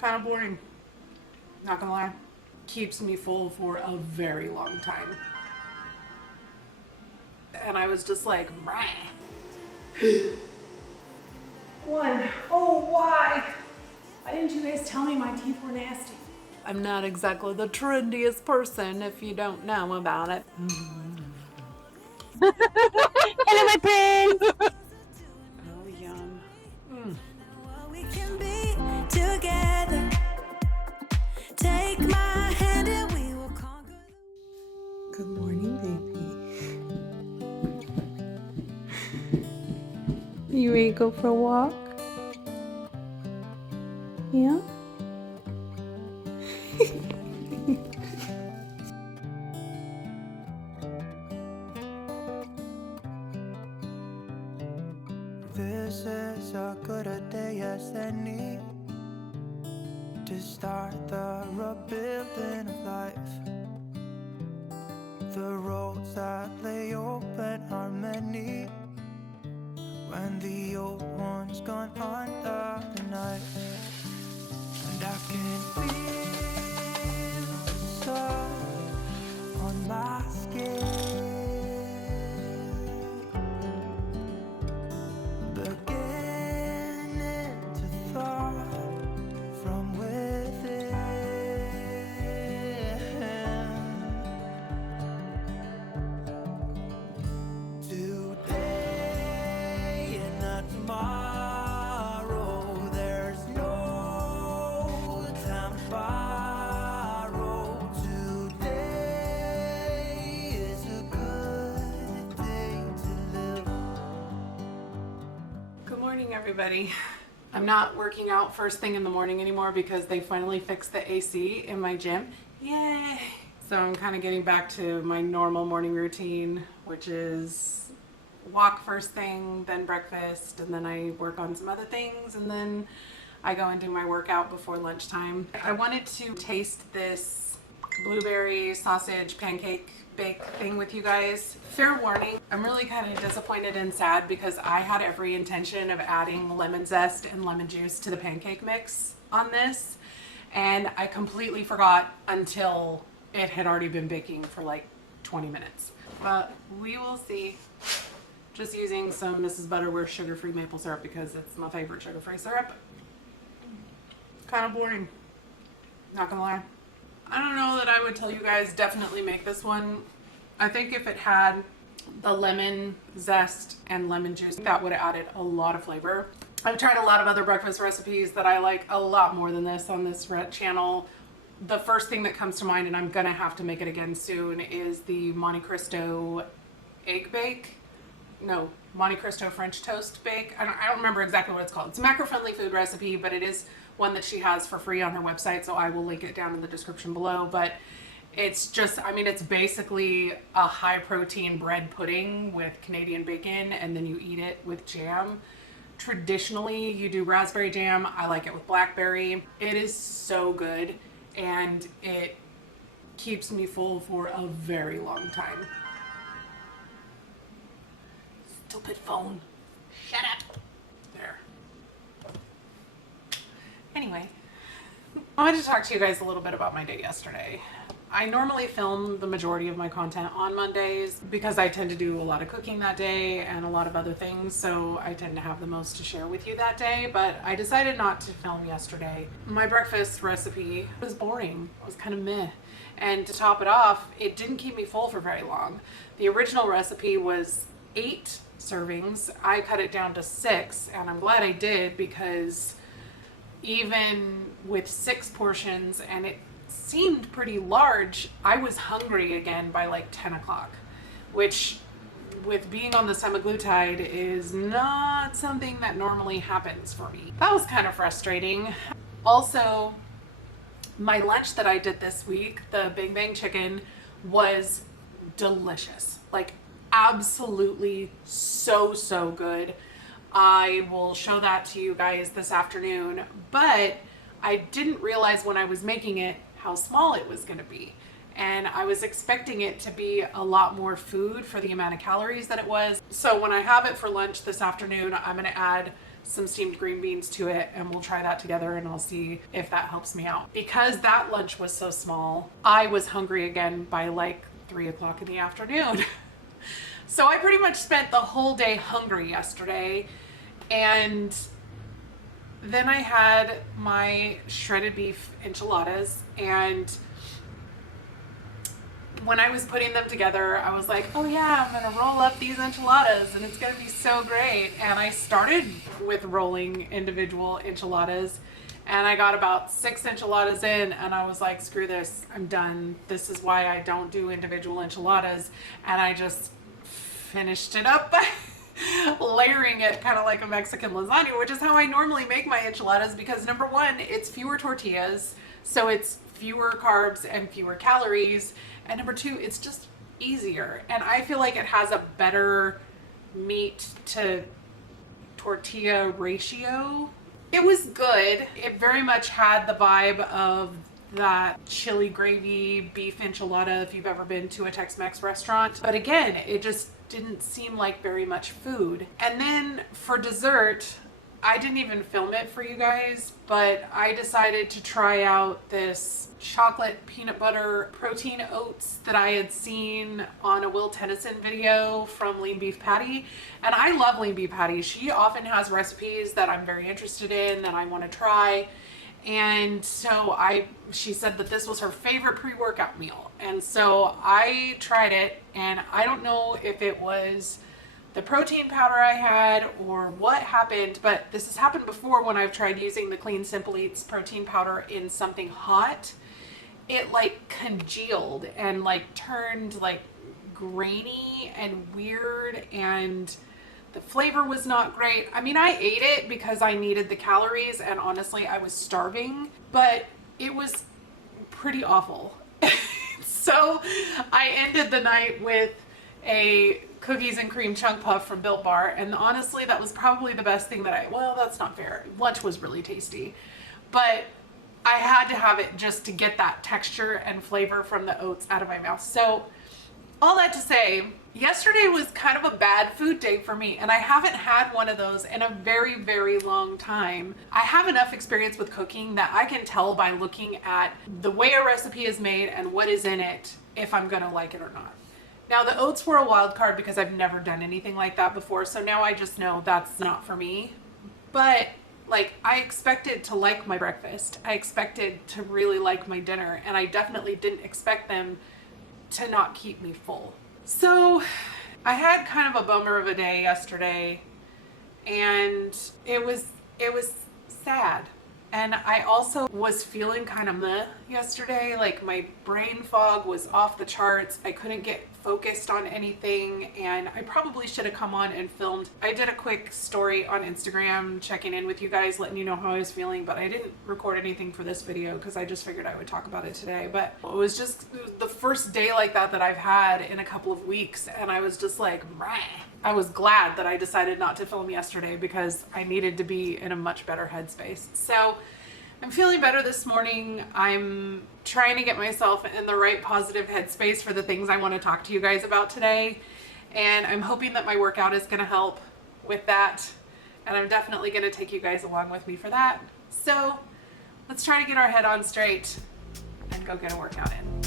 Kind of boring. Not gonna lie. Keeps me full for a very long time. And I was just like, One. Oh, why? Why didn't you guys tell me my teeth were nasty? I'm not exactly the trendiest person if you don't know about it. Hello, my friends. Oh, yum. We can be together. Take my hand and we will conquer. Good morning, baby. You ready to go for a walk? Yeah? This is a good a day as any to start the rebuilding of life. The roads that lay open are many when the old one's gone under the night. And I can feel the sun on my skin. Everybody. I'm not working out first thing in the morning anymore because they finally fixed the AC in my gym. Yay! So I'm kind of getting back to my normal morning routine, which is walk first thing, then breakfast, and then I work on some other things, and then I go and do my workout before lunchtime. I wanted to taste this blueberry sausage pancake bake thing with you guys. Fair warning, I'm really kind of disappointed and sad because I had every intention of adding lemon zest and lemon juice to the pancake mix on this, and I completely forgot until it had already been baking for like 20 minutes. But we will see. Just using some Mrs. Butterworth sugar-free maple syrup because it's my favorite sugar-free syrup. Kind of boring, not gonna lie. I don't know that I would tell you guys definitely make this one. I think if it had the lemon zest and lemon juice, that would have added a lot of flavor. I've tried a lot of other breakfast recipes that I like a lot more than this on this channel. The first thing that comes to mind, and I'm gonna have to make it again soon, is the Monte Cristo egg bake. No, Monte Cristo French toast bake. I don't remember exactly what it's called. It's a macro-friendly food recipe, but it is one that she has for free on her website, so I will link it down in the description below. But it's just, I mean, it's basically a high protein bread pudding with Canadian bacon, and then you eat it with jam. Traditionally, you do raspberry jam. I like it with blackberry. It is so good, and it keeps me full for a very long time. Stupid phone. Shut up. There. Anyway, I wanted to talk to you guys a little bit about my day yesterday. I normally film the majority of my content on Mondays because I tend to do a lot of cooking that day and a lot of other things, so I tend to have the most to share with you that day, but I decided not to film yesterday. My breakfast recipe was boring. It was kind of meh. And to top it off, it didn't keep me full for very long. The original recipe was 8 servings. I cut it down to 6, and I'm glad I did because even with 6 portions, and it seemed pretty large, I was hungry again by like 10 o'clock, which with being on the semaglutide is not something that normally happens for me. That was kind of frustrating. Also, my lunch that I did this week, the Big Bang chicken, was delicious. Like absolutely so good. I will show that to you guys this afternoon, but I didn't realize when I was making it how small it was going to be. And I was expecting it to be a lot more food for the amount of calories that it was. So when I have it for lunch this afternoon, I'm going to add some steamed green beans to it, and we'll try that together and I'll see if that helps me out. Because that lunch was so small, I was hungry again by like 3 o'clock in the afternoon. So I pretty much spent the whole day hungry yesterday, and then I had my shredded beef enchiladas, and when I was putting them together, I was like, oh yeah, I'm gonna roll up these enchiladas and it's gonna be so great. And I started with rolling individual enchiladas, and I got about 6 enchiladas in, and I was like, screw this, I'm done. This is why I don't do individual enchiladas. And I just finished it up by layering it kind of like a Mexican lasagna, which is how I normally make my enchiladas, because number one, it's fewer tortillas, so it's fewer carbs and fewer calories. And number two, it's just easier. And I feel like it has a better meat to tortilla ratio. It was good. It very much had the vibe of that chili gravy beef enchilada if you've ever been to a Tex-Mex restaurant. But again, it just didn't seem like very much food. And then for dessert, I didn't even film it for you guys, but I decided to try out this chocolate peanut butter protein oats that I had seen on a Will Tennyson video from Lean Beef Patty. And I love Lean Beef Patty. She often has recipes that I'm very interested in, that I want to try. And so she said that this was her favorite pre-workout meal. And so I tried it, and I don't know if it was the protein powder I had or what happened, but this has happened before when I've tried using the Clean Simple Eats protein powder in something hot. It like congealed and like turned like grainy and weird, and the flavor was not great. I mean, I ate it because I needed the calories, and honestly, I was starving, but it was pretty awful. So I ended the night with a cookies and cream chunk puff from Built Bar, and honestly, that was probably the best thing that well, that's not fair. Lunch was really tasty, but I had to have it just to get that texture and flavor from the oats out of my mouth. So all that to say, yesterday was kind of a bad food day for me, and I haven't had one of those in a very, very long time. I have enough experience with cooking that I can tell by looking at the way a recipe is made and what is in it if I'm gonna like it or not. Now, the oats were a wild card because I've never done anything like that before, so now I just know that's not for me. But like, I expected to like my breakfast. I expected to really like my dinner, and I definitely didn't expect them to not keep me full. So I had kind of a bummer of a day yesterday, and it was sad. And I also was feeling kind of meh yesterday. Like, my brain fog was off the charts. I couldn't get focused on anything, and I probably should have come on and filmed. I did a quick story on Instagram checking in with you guys, letting you know how I was feeling, but I didn't record anything for this video because I just figured I would talk about it today. But it was just the first day like that I've had in a couple of weeks, and I was just like, meh. I was glad that I decided not to film yesterday because I needed to be in a much better headspace. So I'm feeling better this morning. I'm trying to get myself in the right positive headspace for the things I want to talk to you guys about today. And I'm hoping that my workout is going to help with that. And I'm definitely going to take you guys along with me for that. So let's try to get our head on straight and go get a workout in.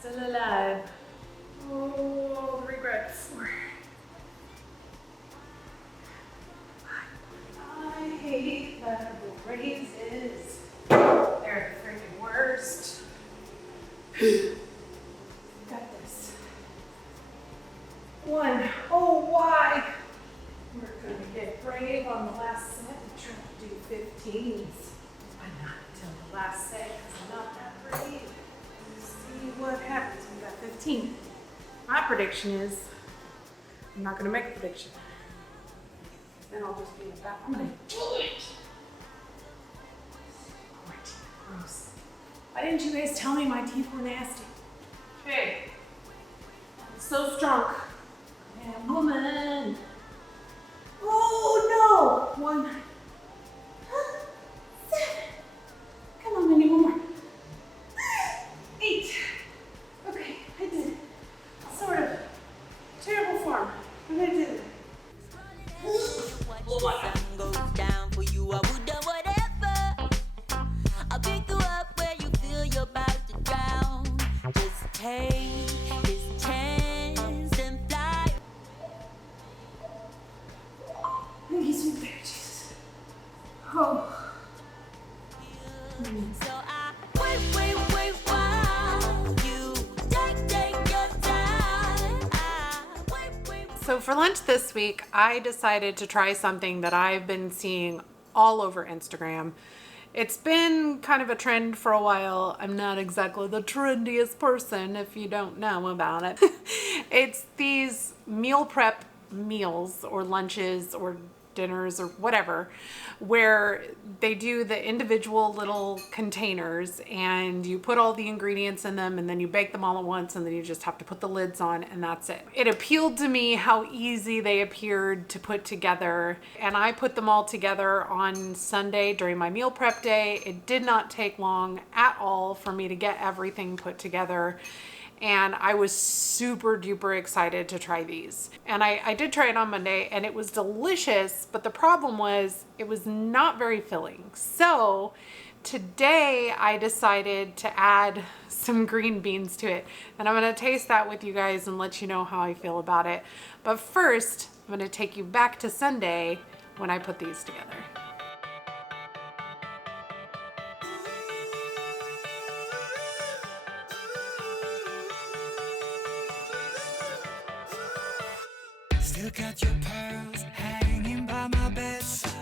Still alive. Oh, the regrets. I hate edible raises. They're the freaking worst. Got this. One. Oh, why? We're gonna get brave on the last set and try to do 15s. But not until the last set, because I'm not that brave. See what happens. We got 15. My prediction is I'm not going to make a prediction. Then I'll just be in the back. I'm going to do it. Gross. Why didn't you guys tell me my teeth were nasty? Hey, I'm so strong. Man, woman. Oh no! 1, 7. Come on, Mindy, one more. 8. Okay, I did it. Sort of. Terrible form, but I did it. Oh my. Goes down for you, I would do whatever. I'll pick you up where you feel you're about to drown. Just take this chance and fly. Thank you, sweet baby Jesus. Oh. So I wait while you take your time. Wait. So for lunch this week, I decided to try something that I've been seeing all over Instagram. It's been kind of a trend for a while. I'm not exactly the trendiest person if you don't know about it. It's these meal prep meals or lunches or dinners or whatever, where they do the individual little containers and you put all the ingredients in them and then you bake them all at once and then you just have to put the lids on and that's it. It appealed to me how easy they appeared to put together, and I put them all together on Sunday during my meal prep day. It did not take long at all for me to get everything put together. And I was super duper excited to try these. And I did try it on Monday and it was delicious, but the problem was it was not very filling. So today I decided to add some green beans to it. And I'm gonna taste that with you guys and let you know how I feel about it. But first, I'm gonna take you back to Sunday when I put these together. Still got your pearls hanging by my bedside.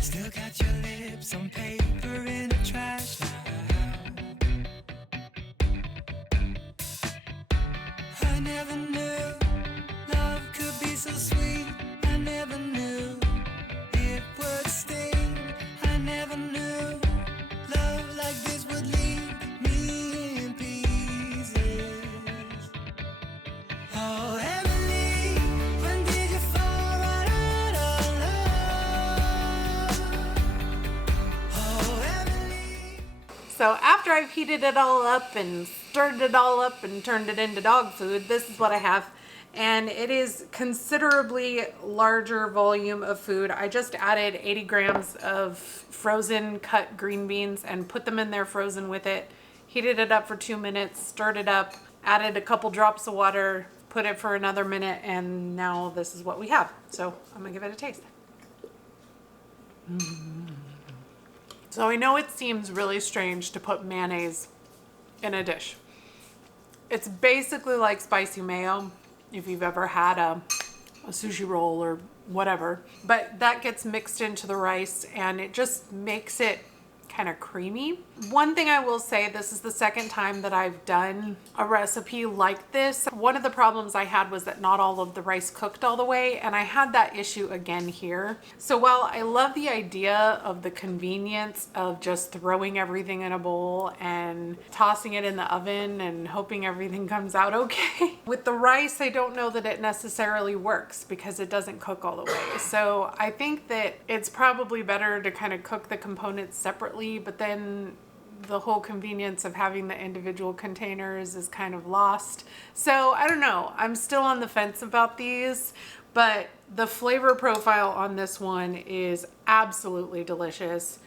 Still got your lips on paper in a trash now. I never knew love could be so sweet. I never knew it would sting. I never knew love like this would leave me in pieces. Oh, Emily, when did you fall right out of love? Oh, Emily. So after I've heated it all up and stirred it all up and turned it into dog food, this is what I have. And it is considerably larger volume of food. I just added 80 grams of frozen cut green beans and put them in there frozen with it. Heated it up for 2 minutes, stirred it up, added a couple drops of water, put it for another minute, and now this is what we have. So I'm gonna give it a taste. So I know it seems really strange to put mayonnaise in a dish. It's basically like spicy mayo, if you've ever had a sushi roll or whatever, but that gets mixed into the rice and it just makes it kind of creamy. One thing I will say, this is the second time that I've done a recipe like this. One of the problems I had was that not all of the rice cooked all the way, and I had that issue again here. So while I love the idea of the convenience of just throwing everything in a bowl and tossing it in the oven and hoping everything comes out okay, with the rice I don't know that it necessarily works because it doesn't cook all the way. So I think that it's probably better to kind of cook the components separately, but then the whole convenience of having the individual containers is kind of lost. So I don't know, I'm still on the fence about these, but the flavor profile on this one is absolutely delicious.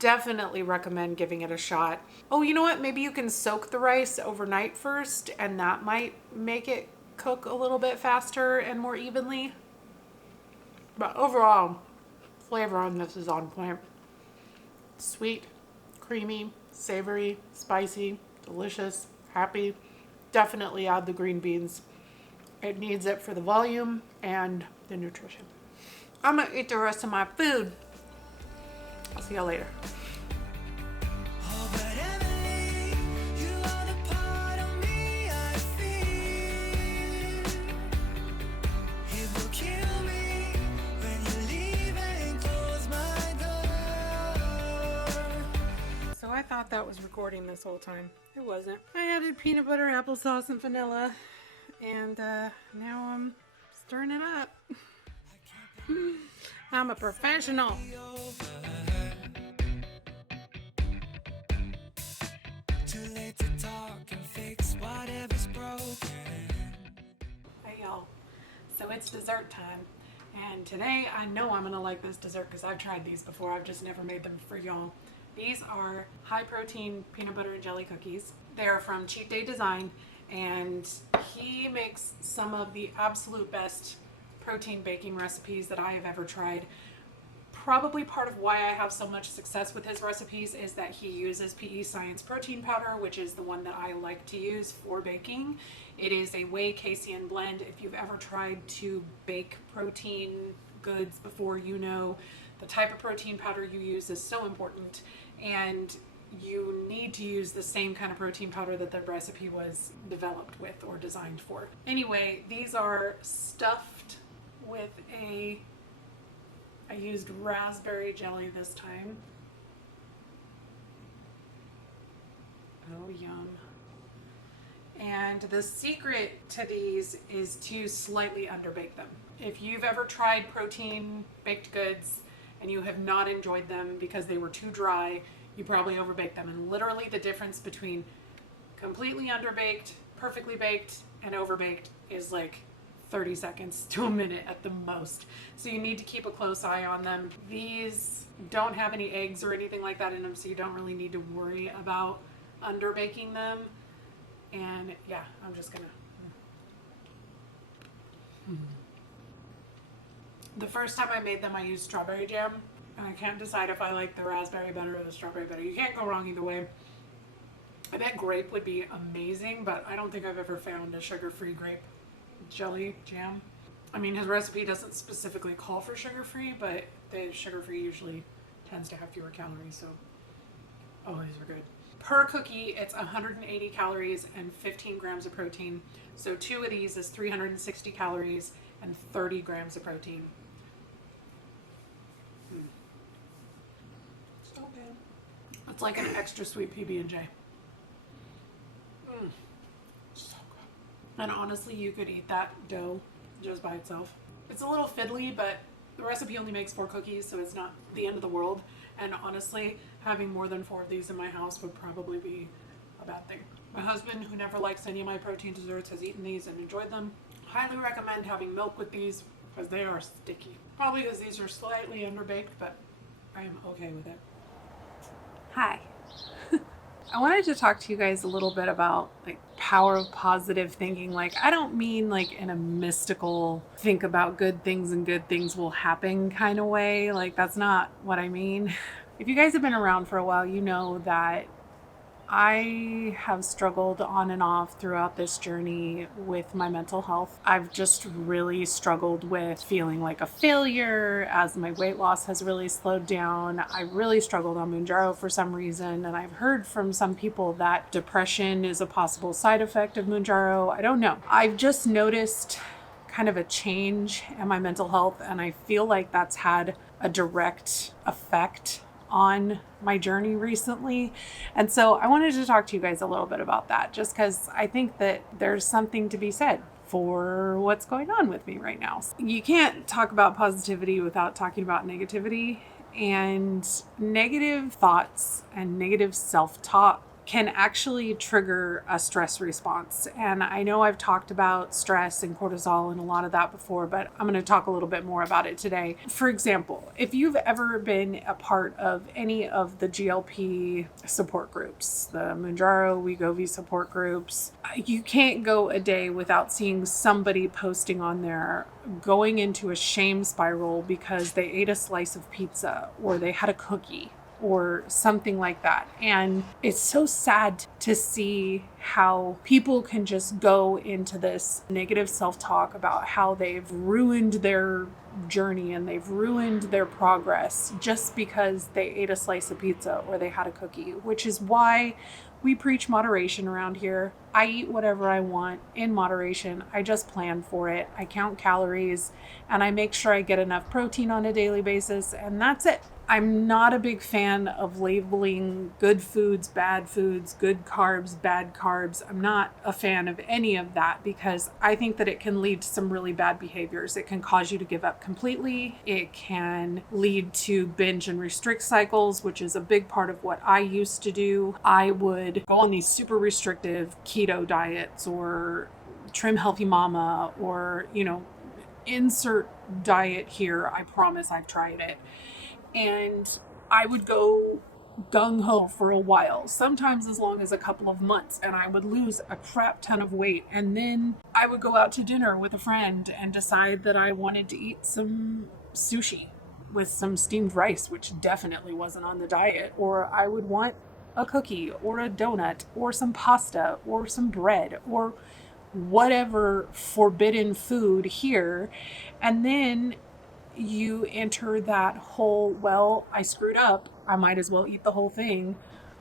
Definitely recommend giving it a shot. Oh, you know what? Maybe you can soak the rice overnight first and that might make it cook a little bit faster and more evenly. But overall, flavor on this is on point. Sweet, creamy, savory, spicy, delicious, happy. Definitely add the green beans. It needs it for the volume and the nutrition. I'm gonna eat the rest of my food. I'll see y'all later. Oh, but Emily, you are the part of me I feel. It will kill me when you leave and close my thought that was recording this whole time. It wasn't. I added peanut butter, applesauce, and vanilla, and now I'm stirring it up. I'm a professional. Too late to talk and fix whatever's broken. Hey y'all, so it's dessert time, and today I know I'm gonna like this dessert because I've tried these before. I've just never made them for y'all. These are high protein peanut butter and jelly cookies. They're from Cheat Day Design, and he makes some of the absolute best protein baking recipes that I have ever tried. Probably part of why I have so much success with his recipes is that he uses PE Science protein powder, which is the one that I like to use for baking. It is a whey casein blend. If you've ever tried to bake protein goods before, you know the type of protein powder you use is so important, and you need to use the same kind of protein powder that the recipe was developed with or designed for. Anyway, these are stuffed with I used raspberry jelly this time. Oh, yum. And the secret to these is to slightly underbake them. If you've ever tried protein baked goods and you have not enjoyed them because they were too dry, you probably overbaked them. And literally the difference between completely underbaked, perfectly baked, and overbaked is like 30 seconds to a minute at the most. So you need to keep a close eye on them. These don't have any eggs or anything like that in them, so you don't really need to worry about underbaking them. And yeah, I'm just gonna. The first time I made them, I used strawberry jam, and I can't decide if I like the raspberry better or the strawberry better. You can't go wrong either way. I bet grape would be amazing, but I don't think I've ever found a sugar-free grape jelly jam. I mean, his recipe doesn't specifically call for sugar-free, but the sugar-free usually tends to have fewer calories, so oh, these are good. Per cookie, it's 180 calories and 15 grams of protein. So 2 of these is 360 calories and 30 grams of protein. So good. It's like an extra sweet PB&J. So good. And honestly, you could eat that dough just by itself. It's a little fiddly, but the recipe only makes 4 cookies, so it's not the end of the world. And honestly, having more than 4 of these in my house would probably be a bad thing. My husband, who never likes any of my protein desserts, has eaten these and enjoyed them. Highly recommend having milk with these because they are sticky. Probably because these are slightly underbaked, but I am okay with it. Hi. I wanted to talk to you guys a little bit about like power of positive thinking. Like, I don't mean like in a mystical think about good things and good things will happen kind of way. Like, that's not what I mean. If you guys have been around for a while, you know that I have struggled on and off throughout this journey with my mental health. I've just really struggled with feeling like a failure as my weight loss has really slowed down. I really struggled on Mounjaro for some reason, and I've heard from some people that depression is a possible side effect of Mounjaro. I don't know. I've just noticed kind of a change in my mental health, and I feel like that's had a direct effect on my journey recently. And so I wanted to talk to you guys a little bit about that, just because I think that there's something to be said for what's going on with me right now. You can't talk about positivity without talking about negativity, and negative thoughts and negative self-talk can actually trigger a stress response. And I know I've talked about stress and cortisol and a lot of that before, but I'm going to talk a little bit more about it today. For example, if you've ever been a part of any of the GLP support groups, the Mounjaro, Wegovy support groups, you can't go a day without seeing somebody posting on there going into a shame spiral because they ate a slice of pizza or they had a cookie or something like that. And it's so sad to see how people can just go into this negative self-talk about how they've ruined their journey and they've ruined their progress just because they ate a slice of pizza or they had a cookie, which is why we preach moderation around here. I eat whatever I want in moderation. I just plan for it. I count calories and I make sure I get enough protein on a daily basis, and that's it. I'm not a big fan of labeling good foods, bad foods, good carbs, bad carbs. I'm not a fan of any of that because I think that it can lead to some really bad behaviors. It can cause you to give up completely. It can lead to binge and restrict cycles, which is a big part of what I used to do. I would go on these super restrictive keto diets or Trim Healthy Mama or, insert diet here. I promise I've tried it. And I would go gung-ho for a while, sometimes as long as a couple of months, and I would lose a crap ton of weight. And then I would go out to dinner with a friend and decide that I wanted to eat some sushi with some steamed rice, which definitely wasn't on the diet, or I would want a cookie or a donut or some pasta or some bread or whatever forbidden food here. And then you enter that whole, well, I screwed up, I might as well eat the whole thing.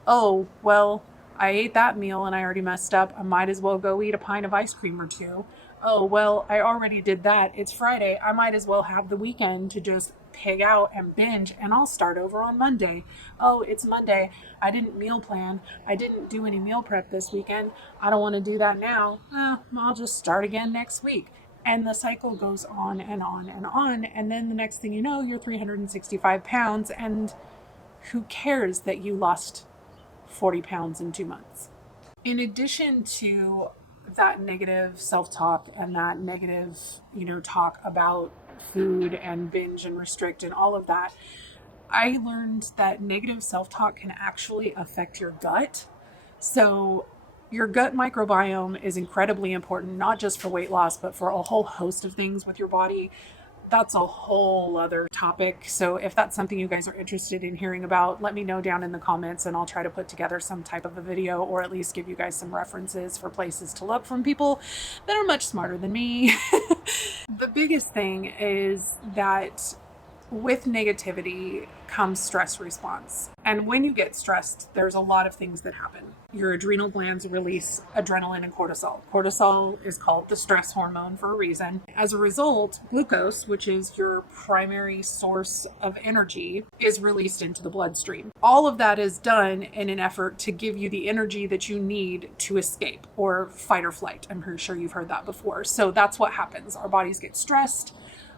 Oh, well, I ate that meal and I already messed up. I might as well go eat a pint of ice cream or two. Oh, well, I already did that. It's Friday. I might as well have the weekend to just pig out and binge, and I'll start over on Monday. Oh, it's Monday. I didn't meal plan. I didn't do any meal prep this weekend. I don't want to do that now. I'll just start again next week. And the cycle goes on and on and on. And then the next thing you know, you're 365 pounds. And who cares that you lost 40 pounds in 2 months? In addition to that negative self-talk and that negative, talk about food and binge and restrict and all of that, I learned that negative self-talk can actually affect your gut. So your gut microbiome is incredibly important, not just for weight loss, but for a whole host of things with your body. That's a whole other topic. So if that's something you guys are interested in hearing about, let me know down in the comments and I'll try to put together some type of a video, or at least give you guys some references for places to look from people that are much smarter than me. The biggest thing is that with negativity comes stress response. And when you get stressed, there's a lot of things that happen. Your adrenal glands release adrenaline and cortisol. Cortisol is called the stress hormone for a reason. As a result, glucose, which is your primary source of energy, is released into the bloodstream. All of that is done in an effort to give you the energy that you need to escape or fight or flight. I'm pretty sure you've heard that before. So that's what happens. Our bodies get stressed.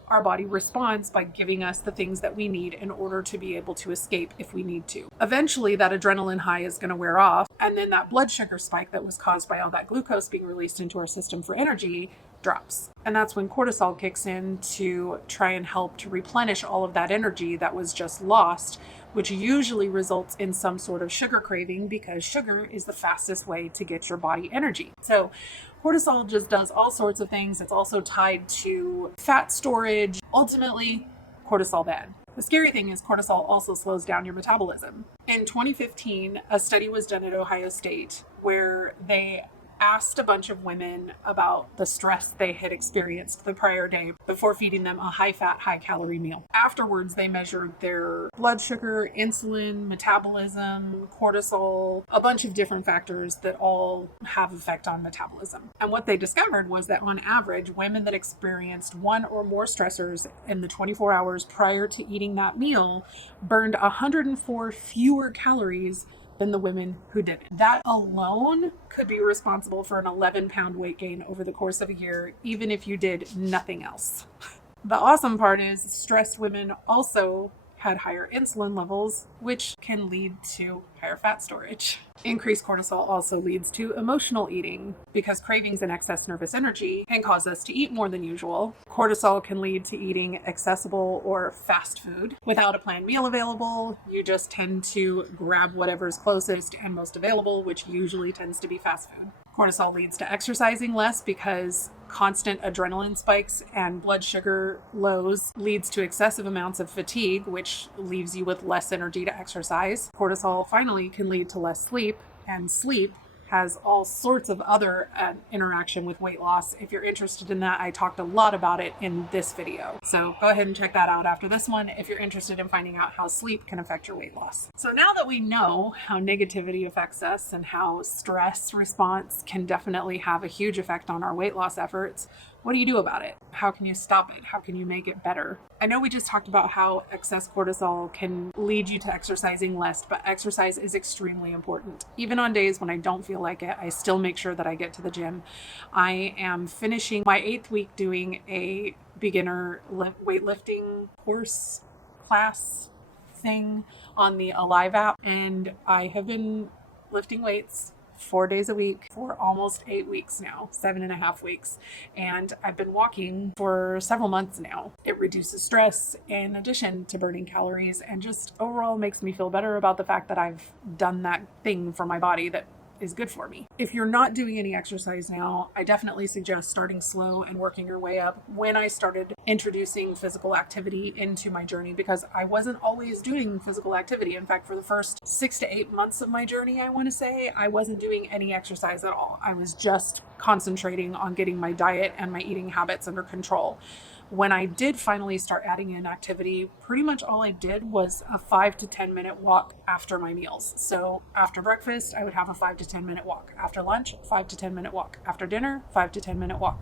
Our body responds by giving us the things that we need in order to be able to escape if we need to. Eventually, that adrenaline high is going to wear off, and then that blood sugar spike that was caused by all that glucose being released into our system for energy drops. And that's when cortisol kicks in to try and help to replenish all of that energy that was just lost, which usually results in some sort of sugar craving, because sugar is the fastest way to get your body energy. So cortisol just does all sorts of things. It's also tied to fat storage. Ultimately, cortisol bad. The scary thing is cortisol also slows down your metabolism. In 2015, a study was done at Ohio State where they asked a bunch of women about the stress they had experienced the prior day before feeding them a high-fat, high-calorie meal. Afterwards, they measured their blood sugar, insulin, metabolism, cortisol, a bunch of different factors that all have effect on metabolism. And what they discovered was that on average, women that experienced one or more stressors in the 24 hours prior to eating that meal burned 104 fewer calories than the women who didn't. That alone could be responsible for an 11-pound weight gain over the course of a year, even if you did nothing else. The awesome part is stressed women also had higher insulin levels, which can lead to higher fat storage. Increased cortisol also leads to emotional eating, because cravings and excess nervous energy can cause us to eat more than usual. Cortisol can lead to eating accessible or fast food. Without a planned meal available, you just tend to grab whatever's closest and most available, which usually tends to be fast food. Cortisol leads to exercising less, because constant adrenaline spikes and blood sugar lows leads to excessive amounts of fatigue, which leaves you with less energy to exercise. Cortisol finally can lead to less sleep, and sleep has all sorts of other interaction with weight loss. If you're interested in that, I talked a lot about it in this video. So go ahead and check that out after this one if you're interested in finding out how sleep can affect your weight loss. So now that we know how negativity affects us and how stress response can definitely have a huge effect on our weight loss efforts, what do you do about it? How can you stop it? How can you make it better? I know we just talked about how excess cortisol can lead you to exercising less, but exercise is extremely important. Even on days when I don't feel like it, I still make sure that I get to the gym. I am finishing my 8th week doing a beginner weightlifting course class thing on the Alive app, and I have been lifting weights 4 days a week for almost 8 weeks now, 7.5 weeks. And I've been walking for several months now. It reduces stress in addition to burning calories and just overall makes me feel better about the fact that I've done that thing for my body that is good for me. If you're not doing any exercise now, I definitely suggest starting slow and working your way up. When I started introducing physical activity into my journey, because I wasn't always doing physical activity. In fact, for the first 6 to 8 months of my journey, I want to say, I wasn't doing any exercise at all. I was just concentrating on getting my diet and my eating habits under control. When I did finally start adding in activity, pretty much all I did was a 5 to 10 minute walk after my meals. So after breakfast, I would have a 5 to 10 minute walk. After lunch, 5 to 10 minute walk. After dinner, 5 to 10 minute walk.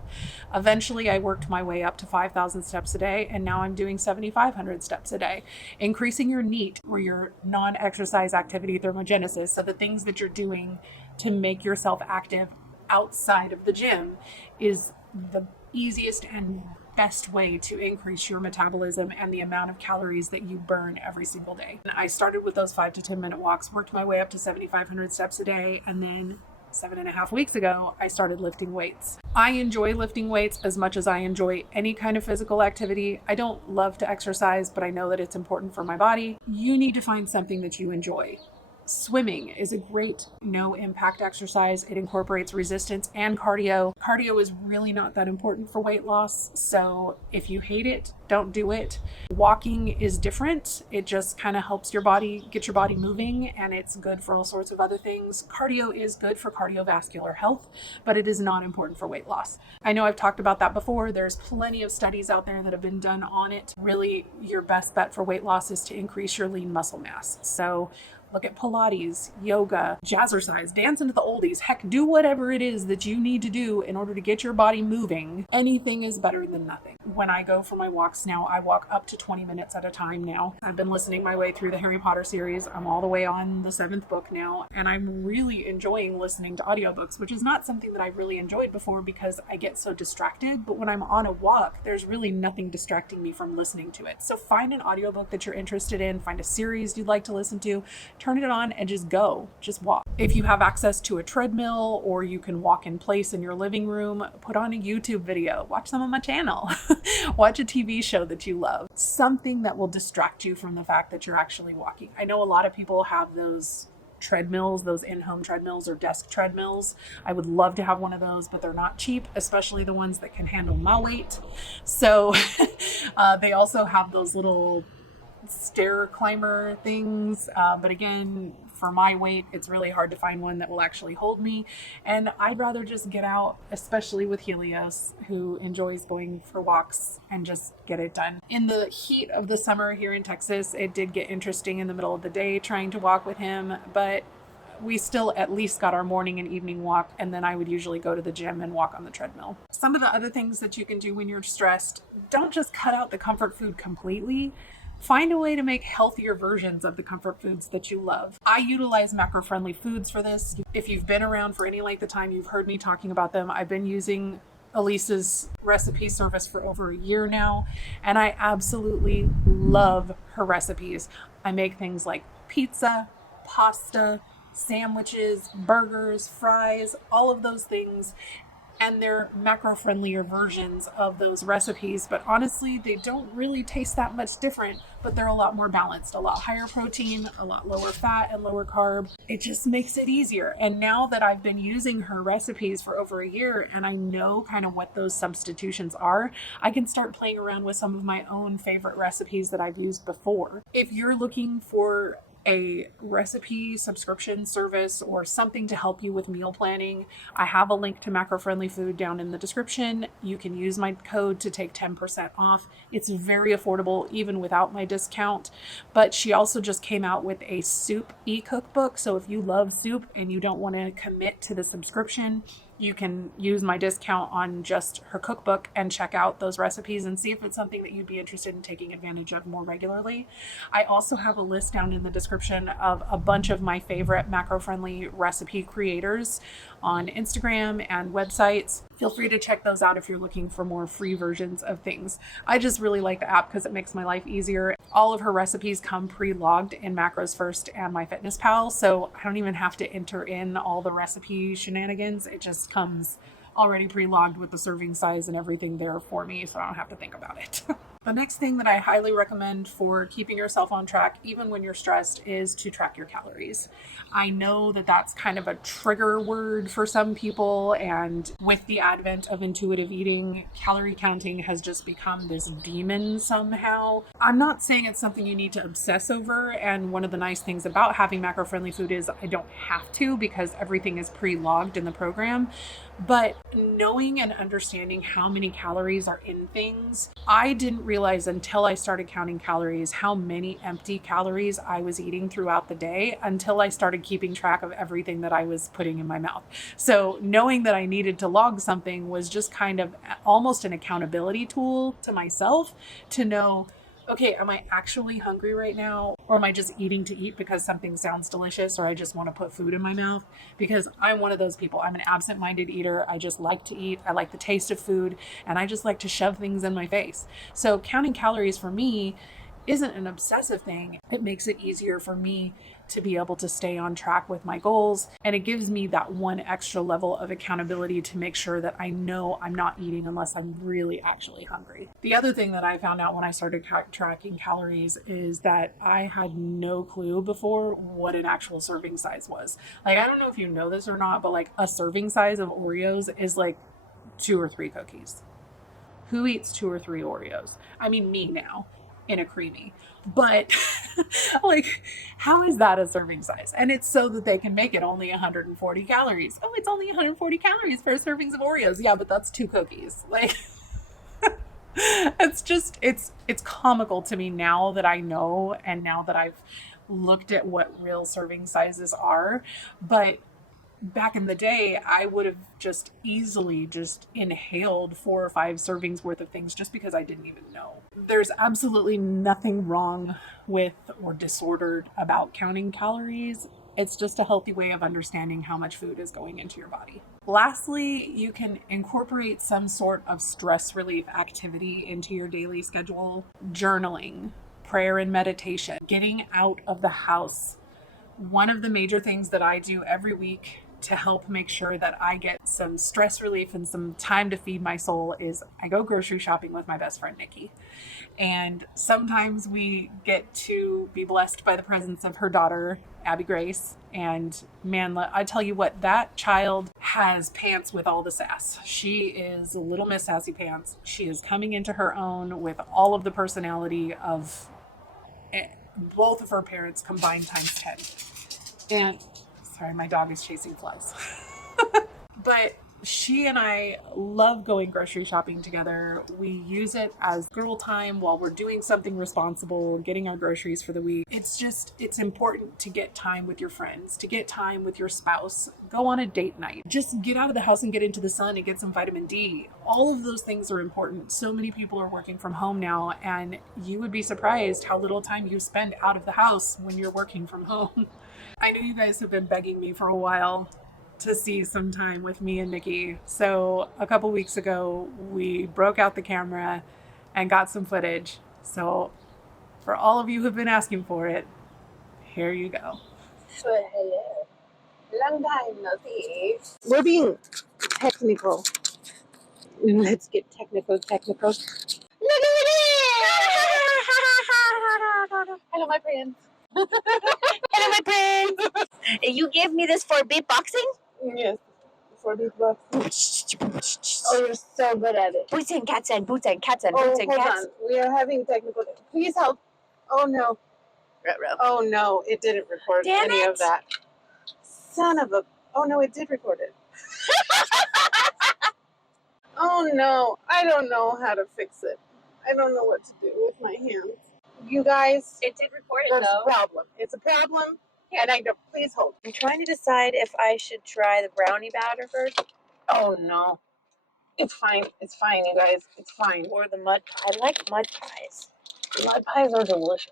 Eventually, I worked my way up to 5,000 steps a day, and now I'm doing 7,500 steps a day. Increasing your NEAT, or your non-exercise activity thermogenesis, so the things that you're doing to make yourself active outside of the gym, is the easiest and best way to increase your metabolism and the amount of calories that you burn every single day. And I started with those 5 to 10 minute walks, worked my way up to 7,500 steps a day, and then 7.5 weeks ago, I started lifting weights. I enjoy lifting weights as much as I enjoy any kind of physical activity. I don't love to exercise, but I know that it's important for my body. You need to find something that you enjoy. Swimming is a great no-impact exercise. It incorporates resistance and cardio. Cardio is really not that important for weight loss, so if you hate it, don't do it. Walking is different. It just kind of helps your body, get your body moving, and it's good for all sorts of other things. Cardio is good for cardiovascular health, but it is not important for weight loss. I know I've talked about that before. There's plenty of studies out there that have been done on it. Really, your best bet for weight loss is to increase your lean muscle mass. So look at Pilates, yoga, jazzercise, dance into the oldies. Heck, do whatever it is that you need to do in order to get your body moving. Anything is better than nothing. When I go for my walks now, I walk up to 20 minutes at a time now. I've been listening my way through the Harry Potter series. I'm all the way on the 7th book now, and I'm really enjoying listening to audiobooks, which is not something that I really enjoyed before because I get so distracted. But when I'm on a walk, there's really nothing distracting me from listening to it. So find an audiobook that you're interested in, find a series you'd like to listen to, turn it on and just go, just walk. If you have access to a treadmill or you can walk in place in your living room, put on a YouTube video, watch some of my channel, watch a TV show that you love, something that will distract you from the fact that you're actually walking. I know a lot of people have those treadmills, those in-home treadmills or desk treadmills. I would love to have one of those, but they're not cheap, especially the ones that can handle my weight. So they also have those little stair climber things, but again, for my weight, it's really hard to find one that will actually hold me, and I'd rather just get out, especially with Helios, who enjoys going for walks, and just get it done. In the heat of the summer here in Texas, it did get interesting in the middle of the day trying to walk with him, but we still at least got our morning and evening walk, and then I would usually go to the gym and walk on the treadmill. Some of the other things that you can do when you're stressed, don't just cut out the comfort food completely. Find a way to make healthier versions of the comfort foods that you love. I utilize macro-friendly foods for this. If you've been around for any length of time, you've heard me talking about them. I've been using Elisa's recipe service for over a year now, and I absolutely love her recipes. I make things like pizza, pasta, sandwiches, burgers, fries, all of those things. And they're macro-friendlier versions of those recipes, but honestly, they don't really taste that much different, but they're a lot more balanced, a lot higher protein, a lot lower fat and lower carb. It just makes it easier. And now that I've been using her recipes for over a year and I know kind of what those substitutions are, I can start playing around with some of my own favorite recipes that I've used before. If you're looking for a recipe subscription service or something to help you with meal planning, I have a link to Macro Friendly Food down in the description. You can use my code to take 10% off. It's very affordable even without my discount. But she also just came out with a soup e-cookbook. So if you love soup and you don't want to commit to the subscription, you can use my discount on just her cookbook and check out those recipes and see if it's something that you'd be interested in taking advantage of more regularly. I also have a list down in the description of a bunch of my favorite macro-friendly recipe creators on Instagram and websites. Feel free to check those out if you're looking for more free versions of things. I just really like the app because it makes my life easier. All of her recipes come pre-logged in Macros First and MyFitnessPal, so I don't even have to enter in all the recipe shenanigans. It just comes already pre-logged with the serving size and everything there for me, so I don't have to think about it. The next thing that I highly recommend for keeping yourself on track, even when you're stressed, is to track your calories. I know that that's kind of a trigger word for some people, and with the advent of intuitive eating, calorie counting has just become this demon somehow. I'm not saying it's something you need to obsess over, and one of the nice things about having macro-friendly food is I don't have to because everything is pre-logged in the program. But knowing and understanding how many calories are in things, I didn't realize until I started counting calories how many empty calories I was eating throughout the day until I started keeping track of everything that I was putting in my mouth. So knowing that I needed to log something was just kind of almost an accountability tool to myself to know, okay, am I actually hungry right now? Or am I just eating to eat because something sounds delicious or I just want to put food in my mouth? Because I'm one of those people. I'm an absent-minded eater. I just like to eat. I like the taste of food, and I just like to shove things in my face. So counting calories for me isn't an obsessive thing. It makes it easier for me to be able to stay on track with my goals. And it gives me that one extra level of accountability to make sure that I know I'm not eating unless I'm really actually hungry. The other thing that I found out when I started tracking calories is that I had no clue before what an actual serving size was. Like, I don't know if you know this or not, but like a serving size of Oreos is like 2 or 3 cookies. Who eats 2 or 3 Oreos? I mean, me now. In a creamy, but like, how is that a serving size? And it's so that they can make it only 140 calories. Oh, it's only 140 calories for servings of Oreos. Yeah, but that's 2 cookies. Like, it's comical to me now that I know, and now that I've looked at what real serving sizes are. But back in the day, I would have just easily just inhaled 4 or 5 servings worth of things just because I didn't even know. There's absolutely nothing wrong with or disordered about counting calories. It's just a healthy way of understanding how much food is going into your body. Lastly, you can incorporate some sort of stress relief activity into your daily schedule. Journaling, prayer and meditation, getting out of the house. One of the major things that I do every week to help make sure that I get some stress relief and some time to feed my soul is I go grocery shopping with my best friend, Nikki. And sometimes we get to be blessed by the presence of her daughter, Abby Grace. And man, I tell you what, that child has pants with all the sass. She is Little Miss Sassy Pants. She is coming into her own with all of the personality of both of her parents combined times 10. And sorry, my dog is chasing flies. But she and I love going grocery shopping together. We use it as girl time while we're doing something responsible, getting our groceries for the week. It's important to get time with your friends, to get time with your spouse, go on a date night, just get out of the house and get into the sun and get some vitamin D. All of those things are important. So many people are working from home now, and you would be surprised how little time you spend out of the house when you're working from home. I know you guys have been begging me for a while to see some time with me and Nikki. So a couple weeks ago, we broke out the camera and got some footage. So for all of you who've been asking for it, here you go. So, hello. Long time no see. We're being technical. Let's get technical. Look at it! Hello, my friends. Hello, my friends. You gave me this for beatboxing? Yes, for these bucks. Oh, you're so good at it. Boots and cats and boots and cats and Oh, boots and hold cats. on. We are having technical. Please help. Oh, no. Ruh-roh. Oh no, it didn't record Damn any it. of that. Son of a. Oh no, it did record it. Oh no, I don't know how to fix it. I don't know what to do with my hands. You guys, It did record it there's though. a problem. It's a problem, and I don't. Please hold. I'm trying to decide if I should try the brownie batter first Oh no, it's fine. It's fine, you guys. It's fine. or the mud pie. I like mud pies. Mud pies are delicious.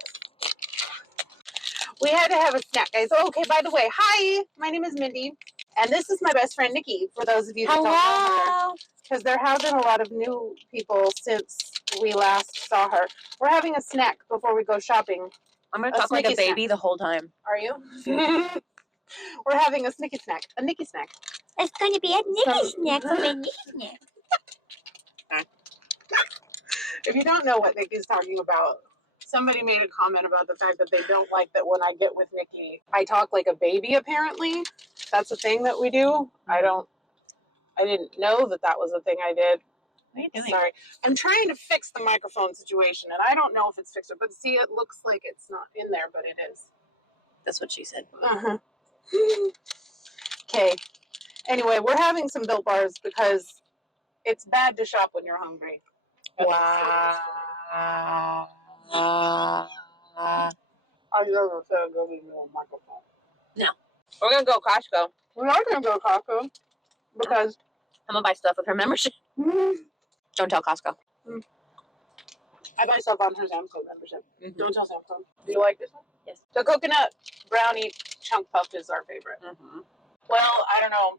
We had to have a snack, guys. Oh, okay, by the way, hi, my name is Mindy, and this is my best friend Nikki. For those of you that don't know her. Hello. Because there have been a lot of new people since we last saw her. We're having a snack before we go shopping. I'm gonna A talk like a sneaky baby snack. the whole time. Are you? We're having a sneaky snack. A Nikki snack. It's going to be a Nikki snack for my Nikki snack. If you don't know what Nikki's talking about, somebody made a comment about the fact that they don't like that when I get with Nikki, I talk like a baby, apparently. That's a thing that we do. I didn't know that was a thing I did. What are you doing? Sorry. I'm trying to fix the microphone situation, and I don't know if it's fixed. But see, it looks like it's not in there, but it is. That's what she said. Uh-huh. Okay. Anyway, we're having some Built Bars because it's bad to shop when you're hungry. Wow. I never said go get a microphone. We're gonna go Costco. We're not going to go to Costco because... I'm gonna buy stuff with her membership. Don't tell Costco. I buy stuff on her Samsung membership. Mm-hmm. Don't tell Samsung. Do you like this one? Yes. The coconut brownie chunk puff is our favorite. Mm-hmm. Well, I don't know.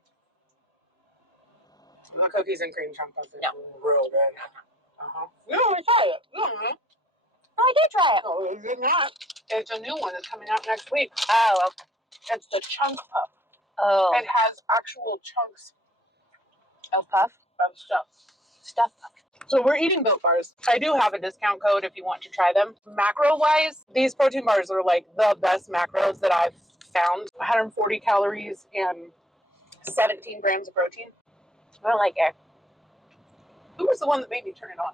The cookies and cream chunk puff is real good. Uh-huh. You already tried it. You don't know. Oh, I did try it. No, you did not. It's a new one that's coming out next week. Oh, okay. It's the chunk puff. Oh. It has actual chunks Of puff? of stuff. Stuff. So we're eating Built Bars. I do have a discount code if you want to try them. Macro-wise, these protein bars are like the best macros that I've found. 140 calories and 17 grams of protein. I don't like it. Who was the one that made me turn it on?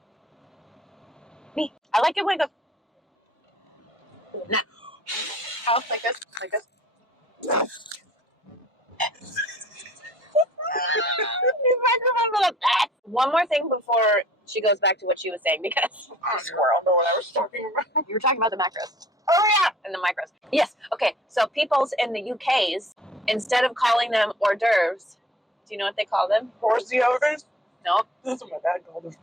Me. I like it when it goes. Nah. Oh, like this? Like this? One more thing before she goes back to what she was saying, because Squirrel, know what I was talking about. you were talking about the macros Oh, yeah. and the micros. Yes. Okay. So peoples in the UKs, instead of calling them hors d'oeuvres, do you know what they call them? Horse d'oeuvres? Nope. That's what my dad called them.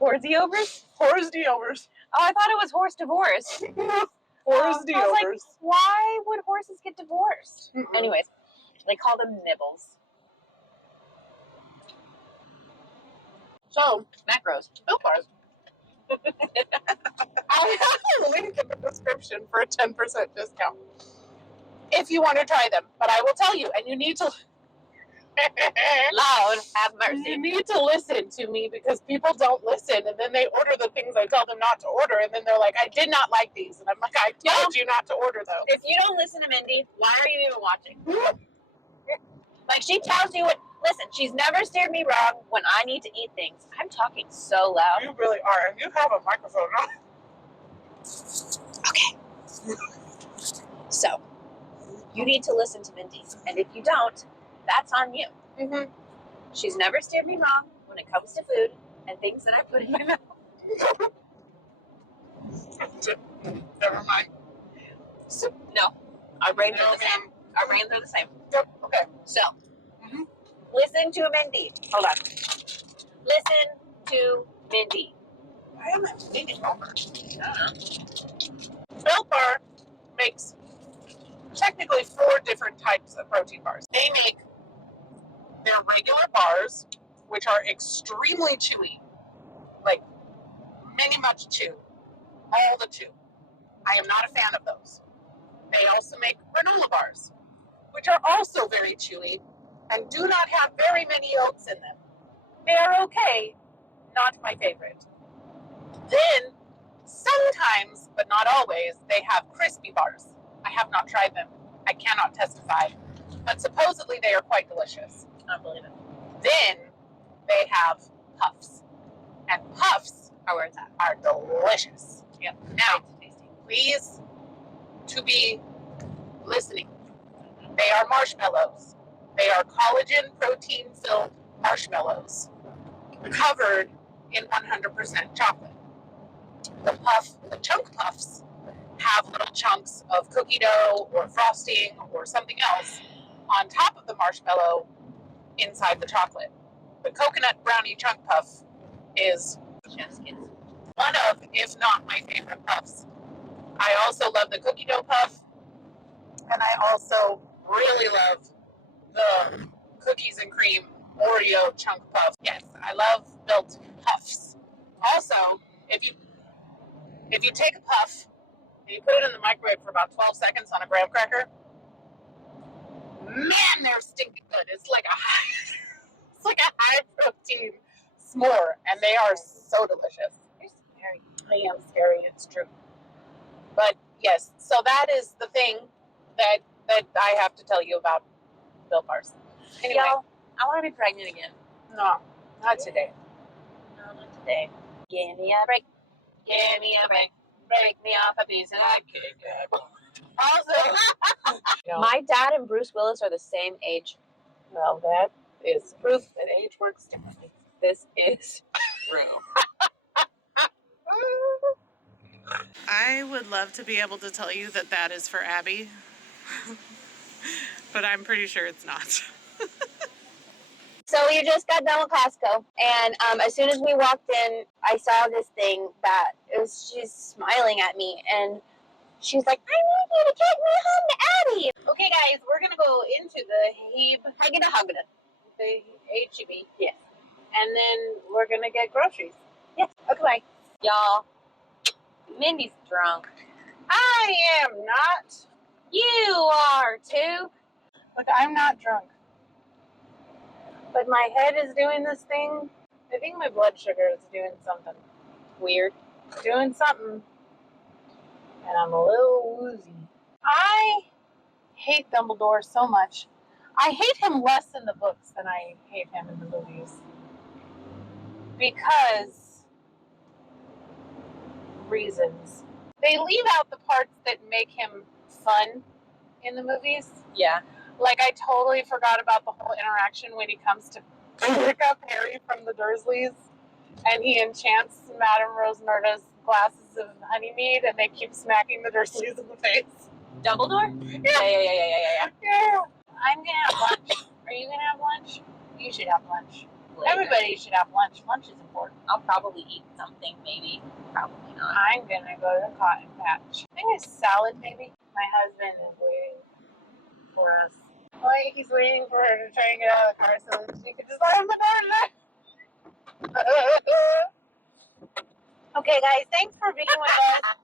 Hors d'oeuvres? Horse d'oeuvres. Oh, I thought it was horse divorce. Horse I was like, d'oeuvres. why would horses get divorced? Mm-mm. Anyways, they call them nibbles. So, Macros. Built Bars. I'll have a link in the description for a 10% discount if you want to try them. But I will tell you, and you need to Lord, have you mercy. need to listen to me because people don't listen, and then they order the things I tell them not to order, and then they're like, "I did not like these," and I'm like, "I told you not to order those." If you don't listen to Mindy, why are you even watching? Like, she tells you what. Listen, she's never steered me wrong when I need to eat things. I'm talking so loud. You really are, and you have a microphone on. Okay. So, you need to listen to Mindy. And if you don't, that's on you. Mm-hmm. She's never steered me wrong when it comes to food and things that I put in my mouth. Never mind. So, no, our brains No, are the same. ma'am. Our brains are the same. Yep. Okay. So, Mhm. listen to Mindy. Hold on. Listen to Mindy. Why am I speaking over? I don't know. Built Bar makes technically 4 different types of protein bars. They make their regular bars, which are extremely chewy, like many much chew, all the chew. I am not a fan of those. They also make granola bars, which are also very chewy and do not have very many oats in them. They are okay, not my favorite. Then, sometimes, but not always, they have crispy bars. I have not tried them. I cannot testify. But supposedly they are quite delicious. I don't believe it. Then they have puffs. And puffs Are where it's at. are delicious. Yep. Now, It's tasty. please to be listening. They are marshmallows. They are collagen protein filled marshmallows covered in 100% chocolate. The chunk puffs have little chunks of cookie dough or frosting or something else on top of the marshmallow inside the chocolate. The coconut brownie chunk puff is one of, if not my favorite puffs. I also love the cookie dough puff, and I also really love the cookies and cream Oreo chunk puff. Yes, I love built puffs. Also, if you take a puff and you put it in the microwave for about 12 seconds on a graham cracker, man, they're stinking good. It's like a high protein s'more, and they are so delicious. You're scary. I am scary. It's true. But yes, so that is the thing that I have to tell you about Built Bars. Anyway, Y'all, I want to be pregnant again. no, not today. No, not today. Give me a break. Give me a break. Break me off a piece of that cake. Also, My dad and Bruce Willis are the same age. well, that is proof that age works differently. This is true. I would love to be able to tell you that that is for Abby, but I'm pretty sure it's not. So we just got done with Costco, and as soon as we walked in, I saw this thing that she's smiling at me, and she's like, "I need you to take me home to Abby." Okay, guys, we're gonna go into the the HEB. Yes, And then we're going to get groceries. yes. Okay, bye, y'all. Mindy's drunk. I am not. You are too. Look, I'm not drunk. But my head is doing this thing. I think my blood sugar is doing something Weird. doing something, and I'm a little woozy. I hate Dumbledore so much. I hate him less in the books than I hate him in the movies. Because reasons. They leave out the parts that make him fun in the movies. Yeah. Like, I totally forgot about the whole interaction when he comes to pick up Harry from the Dursleys, and he enchants Madame Rosmerta's glasses of honeymead, and they keep smacking the Dursleys in the face. Dumbledore? Yeah. Yeah. I'm gonna have lunch. Are you gonna have lunch? You should have lunch. Later. Everybody should have lunch. Lunch is important. I'll probably eat something, maybe. Probably not. I'm gonna go to the Cotton Patch. I think a salad, maybe. My husband is waiting for us. Like, he's waiting for her to try and get out of the car so that she can just let him the door. Okay, guys, thanks for being with us.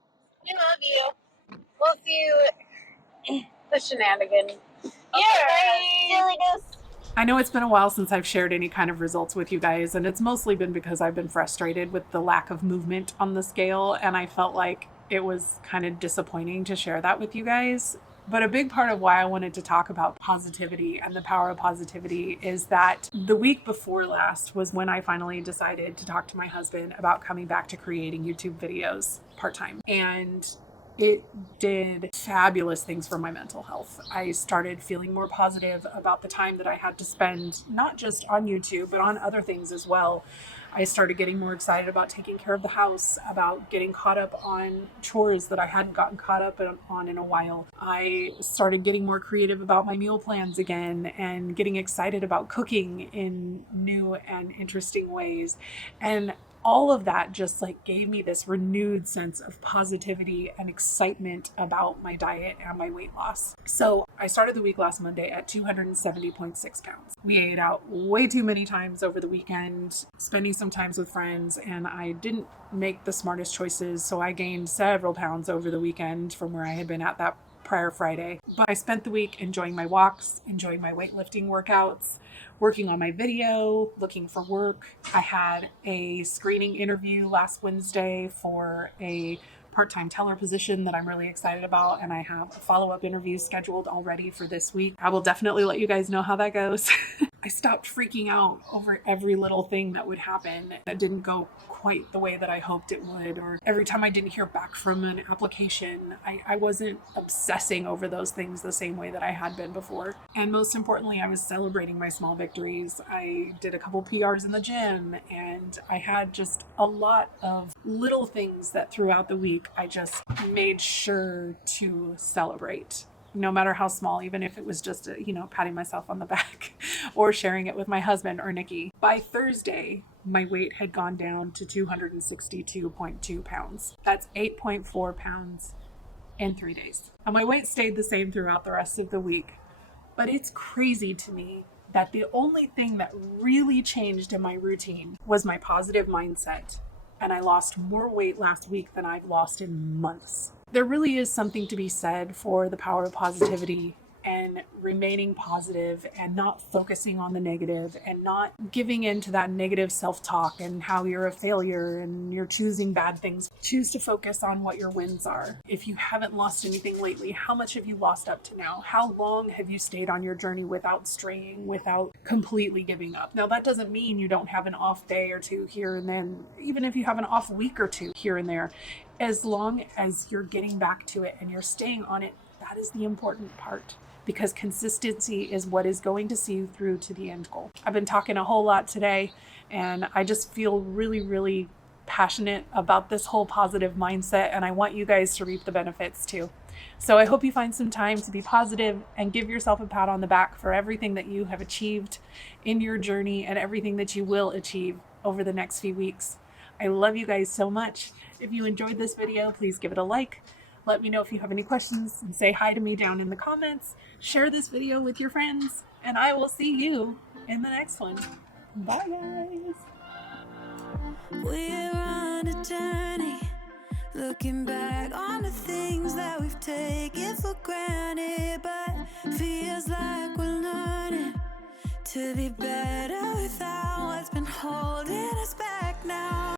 We love you. We'll see you the shenanigans. Silliness. I know it's been a while since I've shared any kind of results with you guys, and it's mostly been because I've been frustrated with the lack of movement on the scale, and I felt like it was kind of disappointing to share that with you guys. But a big part of why I wanted to talk about positivity and the power of positivity is that the week before last was when I finally decided to talk to my husband about coming back to creating YouTube videos part-time. And it did fabulous things for my mental health. I started feeling more positive about the time that I had to spend, not just on YouTube, but on other things as well. I started getting more excited about taking care of the house, about getting caught up on chores that I hadn't gotten caught up on in a while. I started getting more creative about my meal plans again and getting excited about cooking in new and interesting ways. And all of that just like gave me this renewed sense of positivity and excitement about my diet and my weight loss. So I started the week last Monday at 270.6 pounds. We ate out way too many times over the weekend, spending some time with friends, and I didn't make the smartest choices. So I gained several pounds over the weekend from where I had been at that prior Friday. But I spent the week enjoying my walks, enjoying my weightlifting workouts, working on my video, looking for work. I had a screening interview last Wednesday for a part-time teller position that I'm really excited about, and I have a follow-up interview scheduled already for this week. I will definitely let you guys know how that goes. I stopped freaking out over every little thing that would happen that didn't go quite the way that I hoped it would, or every time I didn't hear back from an application. I wasn't obsessing over those things the same way that I had been before. And most importantly, I was celebrating my small victories. I did a couple PRs in the gym, and I had just a lot of little things that throughout the week I just made sure to celebrate. No matter how small, even if it was just, patting myself on the back or sharing it with my husband or Nikki. By Thursday, my weight had gone down to 262.2 pounds. That's 8.4 pounds in 3 days. And my weight stayed the same throughout the rest of the week. But it's crazy to me that the only thing that really changed in my routine was my positive mindset. And I lost more weight last week than I've lost in months. There really is something to be said for the power of positivity and remaining positive and not focusing on the negative and not giving in to that negative self-talk and how you're a failure and you're choosing bad things. Choose to focus on what your wins are. If you haven't lost anything lately, how much have you lost up to now? How long have you stayed on your journey without straying, without completely giving up? Now, that doesn't mean you don't have an off day or two here and then, even if you have an off week or two here and there. As long as you're getting back to it and you're staying on it, that is the important part, because consistency is what is going to see you through to the end goal. I've been talking a whole lot today, and I just feel really, really passionate about this whole positive mindset, and I want you guys to reap the benefits too. So I hope you find some time to be positive and give yourself a pat on the back for everything that you have achieved in your journey and everything that you will achieve over the next few weeks. I love you guys so much. If you enjoyed this video, please give it a like. Let me know if you have any questions and say hi to me down in the comments. Share this video with your friends, and I will see you in the next one. Bye, guys. We're on a journey, looking back on the things that we've taken for granted, but feels like we're learning to be better.